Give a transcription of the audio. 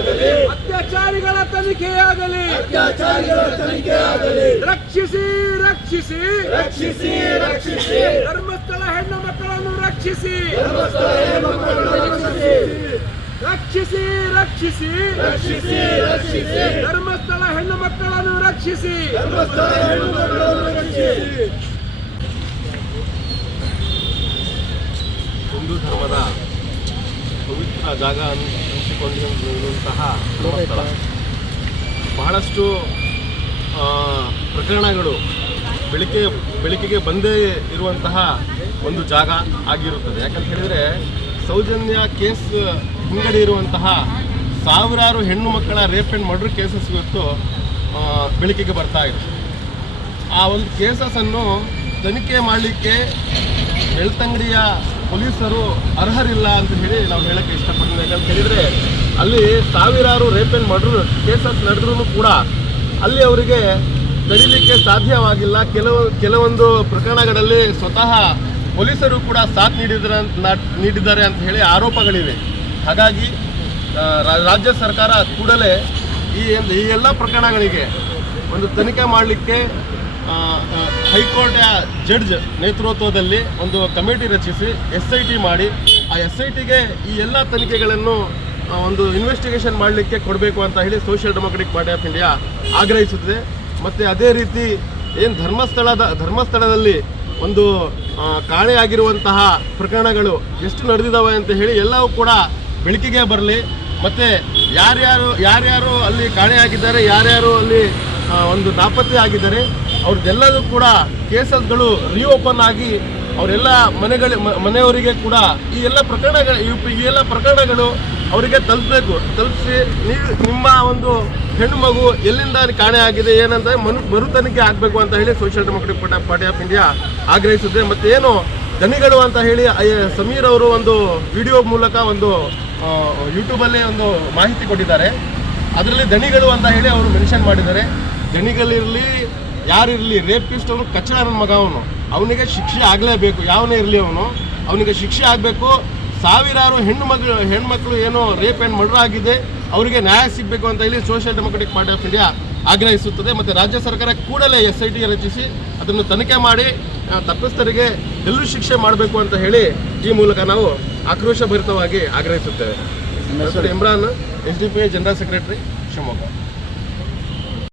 ಅತ್ಯಾಚಾರಿಗಳ ತನಿಖೆಯಾಗಲಿ. ರಕ್ಷಿಸಿ ರಕ್ಷಿಸಿ. ರಕ್ಷಿಸಿ ರಕ್ಷಿಸಿ. ಧರ್ಮಸ್ಥಳ ಹೆಣ್ಣು ಮಕ್ಕಳನ್ನು ರಕ್ಷಿಸಿ. ರಕ್ಷಿಸಿ ರಕ್ಷಿಸಿ. ರಕ್ಷಿಸಿ ರಕ್ಷಿಸಿ. ಧರ್ಮಸ್ಥಳ ಹೆಣ್ಣು ಮಕ್ಕಳನ್ನು ರಕ್ಷಿಸಿ. ಧರ್ಮಸ್ಥಳ ಹೆಣ್ಣು ಮಕ್ಕಳನ್ನು ರಕ್ಷಿಸಿ. ಹಿಂದೂ ಧರ್ಮದ ಪವಿತ್ರ ಜಾಗ ಅನಿಸಿಕೊಂಡಿರುವಂತಹ ಧರ್ಮಸ್ಥಳ ಬಹಳಷ್ಟು ಪ್ರಕರಣಗಳು ಬೆಳಿಗ್ಗೆ ಬೆಳಕಿಗೆ ಬಂದೇ ಇರುವಂತಹ ಒಂದು ಜಾಗ ಆಗಿರುತ್ತದೆ. ಯಾಕಂತ ಹೇಳಿದರೆ ಸೌಜನ್ಯ ಕೇಸ್ ಹಿಂಗಡೆ ಇರುವಂತಹ ಸಾವಿರಾರು ಹೆಣ್ಣು ಮಕ್ಕಳ ರೇಪ್ ಆ್ಯಂಡ್ ಮರ್ಡರ್ ಕೇಸಸ್ ಇವತ್ತು ಬೆಳಕಿಗೆ ಬರ್ತಾ ಇದೆ. ಆ ಒಂದು ಕೇಸಸನ್ನು ತನಿಖೆ ಮಾಡಲಿಕ್ಕೆ ಬೆಳ್ತಂಗಡಿಯ ಪೊಲೀಸರು ಅರ್ಹರಿಲ್ಲ ಅಂತ ಹೇಳಿ ನಾವು ಹೇಳಕ್ಕೆ ಇಷ್ಟಪಡ್ತೀವಿ. ಯಾಕಂತ ಹೇಳಿದರೆ ಅಲ್ಲಿ ಸಾವಿರಾರು ರೇಪ್ ಆ್ಯಂಡ್ ಮರ್ಡರ್ ಕೇಸಸ್ ನಡೆದ್ರೂ ಕೂಡ ಅಲ್ಲಿ ಅವರಿಗೆ ತಡಿಲಿಕ್ಕೆ ಸಾಧ್ಯವಾಗಿಲ್ಲ. ಕೆಲವು, ಕೆಲವೊಂದು ಪ್ರಕರಣಗಳಲ್ಲಿ ಸ್ವತಃ ಪೊಲೀಸರು ಕೂಡ ಸಾಥ್ ನೀಡಿದ್ರ ನೀಡಿದ್ದಾರೆ ಅಂತ ಹೇಳಿ ಆರೋಪಗಳಿವೆ. ಹಾಗಾಗಿ ರಾಜ್ಯ ಸರ್ಕಾರ ಕೂಡಲೇ ಈ ಈ ಎಲ್ಲ ಪ್ರಕರಣಗಳಿಗೆ ಒಂದು ತನಿಖೆ ಮಾಡಲಿಕ್ಕೆ ಹೈಕೋರ್ಟ್ನ ಜಡ್ಜ್ ನೇತೃತ್ವದಲ್ಲಿ ಒಂದು ಕಮಿಟಿ ರಚಿಸಿ ಎಸ್ ಐ ಟಿ ಮಾಡಿ, ಆ ಎಸ್ ಐ ಟಿಗೆ ಈ ಎಲ್ಲ ತನಿಖೆಗಳನ್ನು ಒಂದು ಇನ್ವೆಸ್ಟಿಗೇಷನ್ ಮಾಡಲಿಕ್ಕೆ ಕೊಡಬೇಕು ಅಂತ ಹೇಳಿ social democratic party of India ಆಗ್ರಹಿಸುತ್ತದೆ. ಮತ್ತು ಅದೇ ರೀತಿ ಏನು ಧರ್ಮಸ್ಥಳದ, ಧರ್ಮಸ್ಥಳದಲ್ಲಿ ಒಂದು ಕಾಣೆಯಾಗಿರುವಂತಹ ಪ್ರಕರಣಗಳು ಎಷ್ಟು ನಡೆದಿದ್ದಾವೆ ಅಂತ ಹೇಳಿ ಎಲ್ಲವೂ ಕೂಡ ಬೆಳಕಿಗೆ ಬರಲಿ. ಮತ್ತು ಯಾರ್ಯಾರು ಯಾರ್ಯಾರು ಅಲ್ಲಿ ಕಾಣೆಯಾಗಿದ್ದಾರೆ ಯಾರ್ಯಾರು ಅಲ್ಲಿ ಒಂದು ನಾಪತ್ತೆ ಆಗಿದ್ದಾರೆ ಅವ್ರದ್ದೆಲ್ಲದೂ ಕೂಡ ಕೇಸಸ್ಗಳು ರಿಓಪನ್ ಆಗಿ ಅವರೆಲ್ಲ ಮನೆಗಳ ಮನೆಯವರಿಗೆ ಕೂಡ ಈ ಎಲ್ಲ ಪ್ರಕರಣಗಳು, ಈ- ಎಲ್ಲ ಪ್ರಕರಣಗಳು ಅವರಿಗೆ ತಲುಪಬೇಕು. ತಲುಪಿಸಿ ನೀವು, ನಿಮ್ಮ ಒಂದು ಹೆಣ್ಣು ಮಗು ಎಲ್ಲಿಂದ ಕಾಣೆ ಆಗಿದೆ, ಏನಂತ ಮನು ಮರು ತನಿಖೆ ಆಗಬೇಕು ಅಂತ ಹೇಳಿ social democratic party of India ಆಗ್ರಹಿಸುತ್ತೆ ಮತ್ತು ಏನು ದನಿಗಳು ಅಂತ ಹೇಳಿ ಸಮೀರ್ ಅವರು ಒಂದು ವಿಡಿಯೋ ಮೂಲಕ ಒಂದು ಯೂಟ್ಯೂಬಲ್ಲಿ ಒಂದು ಮಾಹಿತಿ ಕೊಟ್ಟಿದ್ದಾರೆ. ಅದರಲ್ಲಿ ದಣಿಗಳು ಅಂತ ಹೇಳಿ ಅವರು ಮೆನ್ಷನ್ ಮಾಡಿದ್ದಾರೆ. ದಣಿಗಳಿರಲಿ ಯಾರಿರಲಿ ರೇಪಿಸ್ಟ್ ಅವನು ಕಚ್ಚಡನ ಮಗ ಅವನು. ಅವನಿಗೆ ಶಿಕ್ಷೆ ಆಗಲೇಬೇಕು. ಯಾವನೇ ಇರಲಿ ಅವನು. ಅವನಿಗೆ ಶಿಕ್ಷೆ ಆಗಬೇಕು. ಸಾವಿರಾರು ಹೆಣ್ಣು ಮಗಳು ಹೆಣ್ಮಕ್ಳು ಏನೋ ರೇಪ್ ಆ್ಯಂಡ್ ಮರ್ಡರ್ ಆಗಿದೆ. ಅವರಿಗೆ ನ್ಯಾಯ ಸಿಗಬೇಕು ಅಂತ ಹೇಳಿ social democratic party of India ಆಗ್ರಹಿಸುತ್ತದೆ. ಮತ್ತು ರಾಜ್ಯ ಸರ್ಕಾರ ಕೂಡಲೇ ಎಸ್ ಐ ಟಿ ರಚಿಸಿ ಅದನ್ನು ತನಿಖೆ ಮಾಡಿ ತಪ್ಪಿಸ್ತರಿಗೆ ಎಲ್ಲೂ ಶಿಕ್ಷೆ ಮಾಡಬೇಕು ಅಂತ ಹೇಳಿ ಈ ಮೂಲಕ ನಾವು ಆಕ್ರೋಶಭರಿತವಾಗಿ ಆಗ್ರಹಿಸುತ್ತೇವೆ. Imran S D P general secretary Shivamogga.